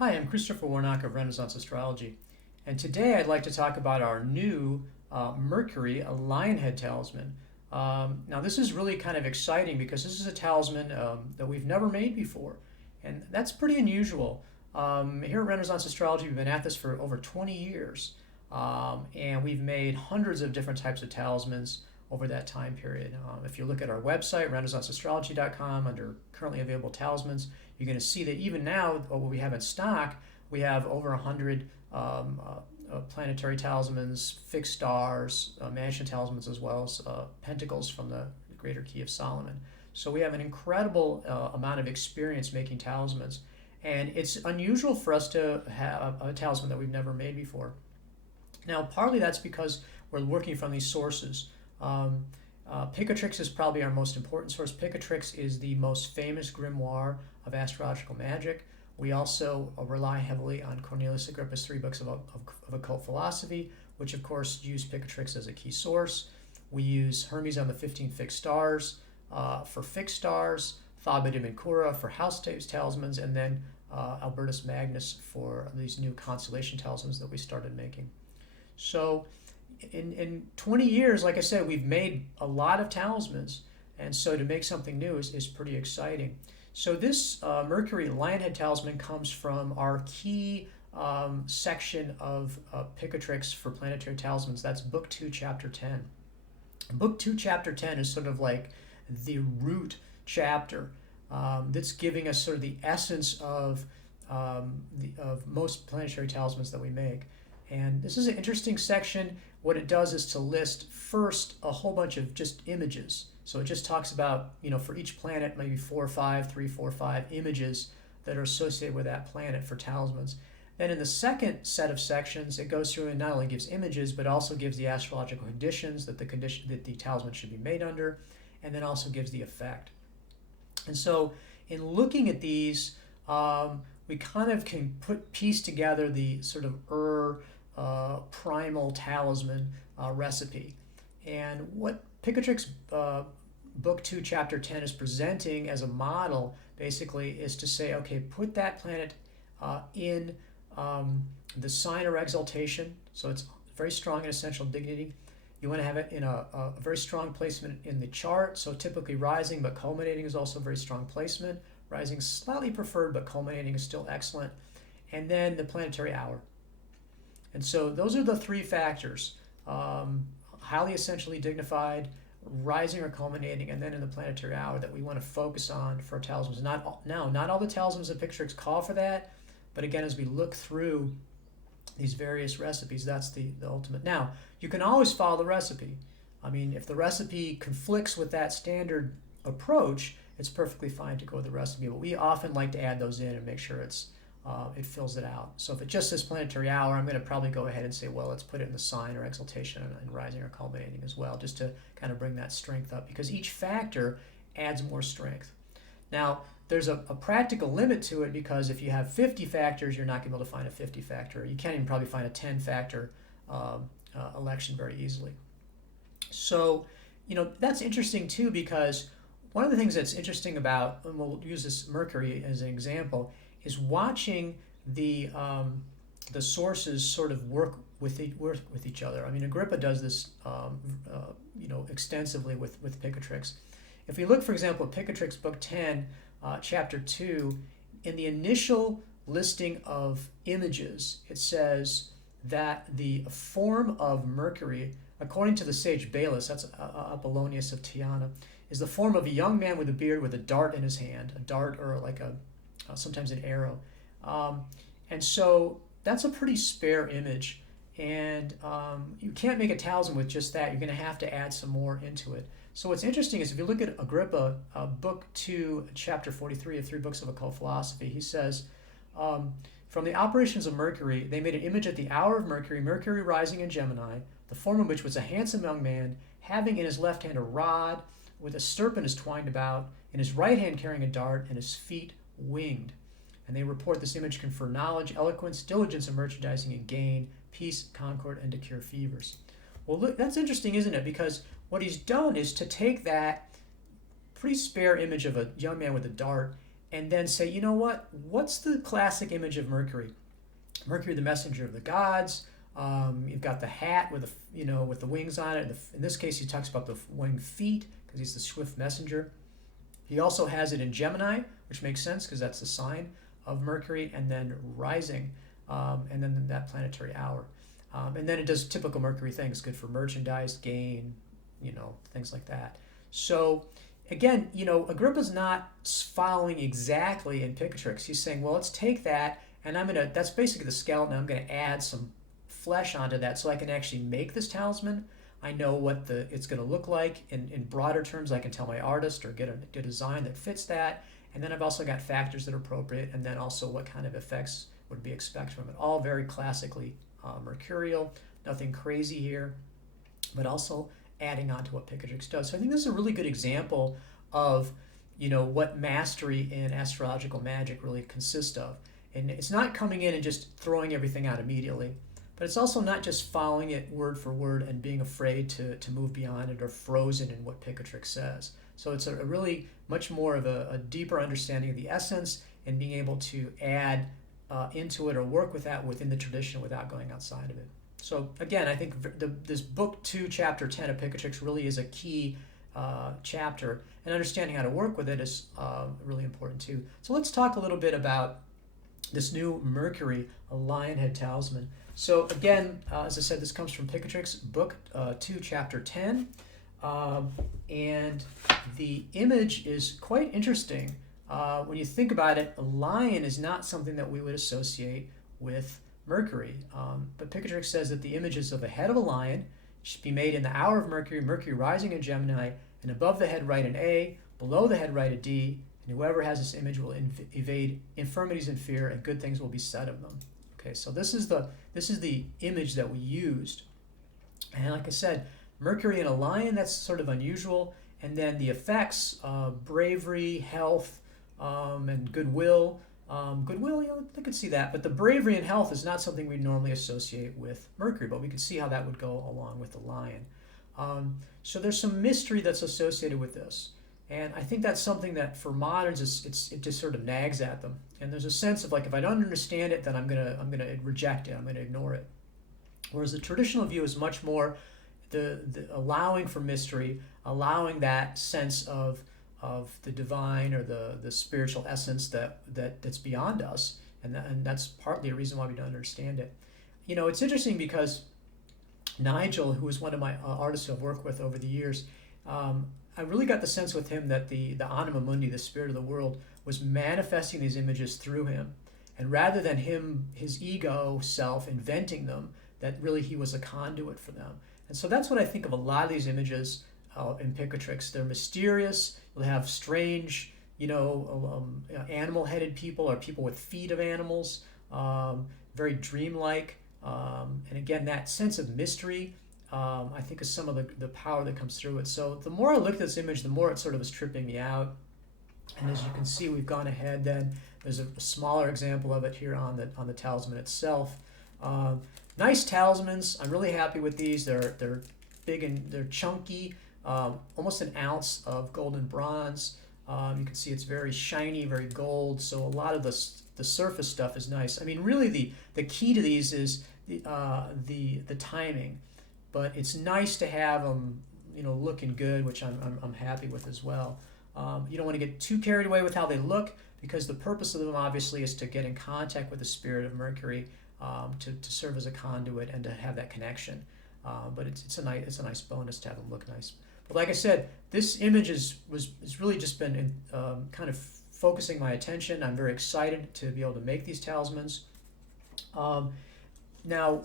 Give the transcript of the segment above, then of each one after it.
Hi, I'm Christopher Warnock of Renaissance Astrology, and today I'd like to talk about our new Mercury Lion Head talisman. Now, this is really kind of exciting because this is a talisman that we've never made before, and that's pretty unusual. Here at Renaissance Astrology, we've been at this for over 20 years, and we've made hundreds of different types of talismans over that time period. If you look at our website, renaissanceastrology.com, under currently available talismans, you're going to see that even now, what we have in stock, we have over 100 planetary talismans, fixed stars, mansion talismans, as well as pentacles from the Greater Key of Solomon. So we have an incredible amount of experience making talismans. And it's unusual for us to have a talisman that we've never made before. Now, partly that's because we're working from these sources. Picatrix is probably our most important source. Picatrix is the most famous grimoire of astrological magic. We also rely heavily on Cornelius Agrippa's 3 books of occult philosophy, which of course use Picatrix as a key source. We use Hermes on the 15 fixed stars for fixed stars, Thabit and Kura for house talismans, and then Albertus Magnus for these new constellation talismans that we started making. So in 20 years, like I said, we've made a lot of talismans, and so to make something new is pretty exciting. So this Mercury Lionhead talisman comes from our key section of Picatrix for planetary talismans. That's Book 2, Chapter 10. Book 2, Chapter 10 is sort of like the root chapter that's giving us sort of the essence of most planetary talismans that we make. And this is an interesting section. What it does is to list first a whole bunch of just images. So it just talks about, for each planet, maybe 4 or 5, 3, 4, 5 images that are associated with that planet for talismans. Then in the second set of sections, it goes through and not only gives images, but also gives the astrological conditions that the talisman should be made under, and then also gives the effect. And so in looking at these, we kind of can piece together the sort of primal talisman recipe. And what Picatrix Book 2, Chapter 10 is presenting as a model basically is to say, okay, put that planet in the sign or exaltation, so it's very strong in essential dignity. You want to have it in a very strong placement in the chart, so typically rising, but culminating is also a very strong placement. Rising slightly preferred, but culminating is still excellent. And then the planetary hour. And so those are the 3 factors: highly essentially dignified, rising or culminating, and then in the planetary hour that we want to focus on for talismans. Not all the talismans of Picatrix call for that, but again, as we look through these various recipes, that's the ultimate. Now, you can always follow the recipe. I mean, if the recipe conflicts with that standard approach, it's perfectly fine to go with the recipe, but we often like to add those in and make sure it fills it out. So if it just says planetary hour, I'm going to probably go ahead and say, well, let's put it in the sign or exaltation and rising or culminating as well, just to kind of bring that strength up, because each factor adds more strength. Now, there's a practical limit to it, because if you have 50 factors, you're not going to be able to find a 50 factor. You can't even probably find a 10 factor election very easily. So, that's interesting too, because one of the things that's interesting about, and we'll use this Mercury as an example, is watching the sources sort of work with each other. I mean, Agrippa does this extensively with Picatrix. If we look, for example, at Picatrix Book 10, Chapter 2, in the initial listing of images, it says that the form of Mercury, according to the sage Balus, that's Apollonius of Tyana, is the form of a young man with a beard with a dart in his hand, a dart or like sometimes an arrow. And so that's a pretty spare image. And you can't make a talisman with just that. You're going to have to add some more into it. So what's interesting is if you look at Agrippa, Book 2, Chapter 43 of 3 books of occult philosophy, he says, from the operations of Mercury, they made an image at the hour of Mercury, Mercury rising in Gemini, the form of which was a handsome young man, having in his left hand a rod with a serpent is twined about, in his right hand carrying a dart, and his feet winged. And they report this image confer knowledge, eloquence, diligence in merchandising, and gain, peace, concord, and to cure fevers. Well, look, that's interesting, isn't it? Because what he's done is to take that pretty spare image of a young man with a dart and then say, you know what? What's the classic image of Mercury? Mercury, the messenger of the gods. You've got the hat with with the wings on it. In this case, he talks about the winged feet because he's the swift messenger. He also has it in Gemini, which makes sense because that's the sign of Mercury, and then rising, and then that planetary hour. And then it does typical Mercury things, good for merchandise, gain, things like that. So again, Agrippa's not following exactly in Picatrix. He's saying, well, let's take that, and that's basically the skeleton. I'm going to add some flesh onto that so I can actually make this talisman. I know what it's going to look like. In broader terms, I can tell my artist or get a design that fits that. And then I've also got factors that are appropriate, and then also what kind of effects would be expected from it. All very classically mercurial, nothing crazy here, but also adding on to what Picatrix does. So I think this is a really good example of what mastery in astrological magic really consists of. And it's not coming in and just throwing everything out immediately, but it's also not just following it word for word and being afraid to move beyond it or frozen in what Picatrix says. So it's a really much more of a deeper understanding of the essence and being able to add into it or work with that within the tradition without going outside of it. So again, I think this book 2, chapter 10 of Picatrix really is a key chapter, and understanding how to work with it is really important too. So let's talk a little bit about this new Mercury, a Lionhead talisman. So again, as I said, this comes from Picatrix, book 2, chapter 10. And the image is quite interesting. When you think about it, a lion is not something that we would associate with Mercury. But Picatrix says that the image is of the head of a lion, should be made in the hour of Mercury, Mercury rising in Gemini, and above the head write an A, below the head write a D, and whoever has this image will evade infirmities and fear, and good things will be said of them. Okay, so this is the image that we used. And like I said, Mercury in a lion, that's sort of unusual. And then the effects, bravery, health, and goodwill. Goodwill, I could see that. But the bravery and health is not something we normally associate with Mercury, but we could see how that would go along with the lion. So there's some mystery that's associated with this. And I think that's something that for moderns, it just sort of nags at them. And there's a sense of like, if I don't understand it, then I'm gonna reject it, I'm gonna ignore it. Whereas the traditional view is much more the allowing for mystery, allowing that sense of the divine or the spiritual essence that's beyond us, and that's partly a reason why we don't understand it. It's interesting because Nigel, who is one of my artists who I've worked with over the years, I really got the sense with him that the anima mundi, the spirit of the world, was manifesting these images through him, and rather than his ego self inventing them, that really he was a conduit for them. And so that's what I think of a lot of these images in Picatrix. They're mysterious. You'll have strange, animal-headed people or people with feet of animals, very dreamlike. And again, that sense of mystery, I think is some of the power that comes through it. So the more I looked at this image, the more it sort of was tripping me out. And as you can see, we've gone ahead then. There's a smaller example of it here on the talisman itself. Nice talismans. I'm really happy with these. They're big and they're chunky, almost an ounce of gold and bronze. You can see it's very shiny, very gold. So a lot of the surface stuff is nice. I mean, really the key to these is the timing. But it's nice to have them, looking good, which I'm happy with as well. You don't want to get too carried away with how they look, because the purpose of them obviously is to get in contact with the spirit of Mercury, to serve as a conduit and to have that connection. But it's a nice bonus to have them look nice. But like I said, this image has really just been kind of focusing my attention. I'm very excited to be able to make these talismans. Now,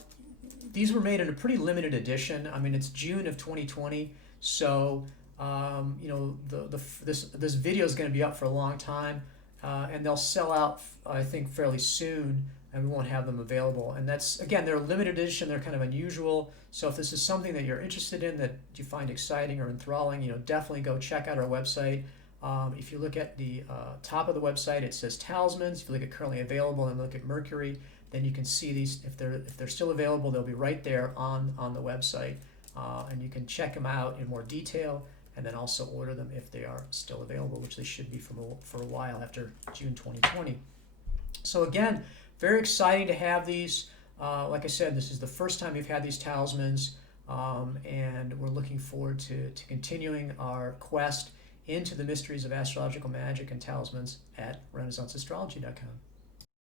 these were made in a pretty limited edition. I mean, it's June of 2020, so this video is going to be up for a long time, and they'll sell out, I think, fairly soon, and we won't have them available. And that's, again, they're a limited edition. They're kind of unusual. So if this is something that you're interested in, that you find exciting or enthralling, definitely go check out our website. If you look at the top of the website, it says Talismans. If you look at currently available and look at Mercury, then you can see these. If they're still available, they'll be right there on the website, and you can check them out in more detail. and then also order them if they are still available, which they should be for a while after June 2020. So again, very exciting to have these. Like I said, this is the first time we've had these talismans, and we're looking forward to continuing our quest into the mysteries of astrological magic and talismans at RenaissanceAstrology.com.